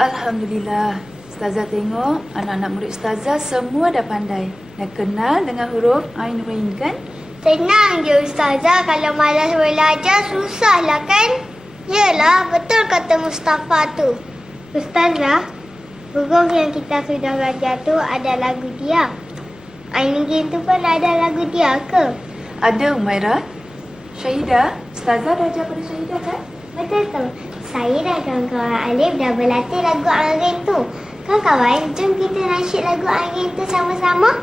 Alhamdulillah. Ustazah tengok anak-anak murid Ustazah semua dah pandai. Dah kenal dengan huruf Ain Rain kan? Senang je Ustazah kalau malas belajar susahlah kan? Yelah, betul kata Mustafa tu. Ustazah, huruf yang kita sudah belajar tu ada lagu dia. Ainigin tu pun ada lagu dia ke? Ada Umairah. Syahidah, Ustazah dah ajar pada Syahidah kan? Betul tu. Saya dan kawan-kawan Alif dah berlatih lagu Angin tu. Kawan-kawan, jom kita nasyid lagu Angin tu sama-sama.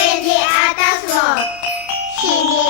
Sini atas mo. Sini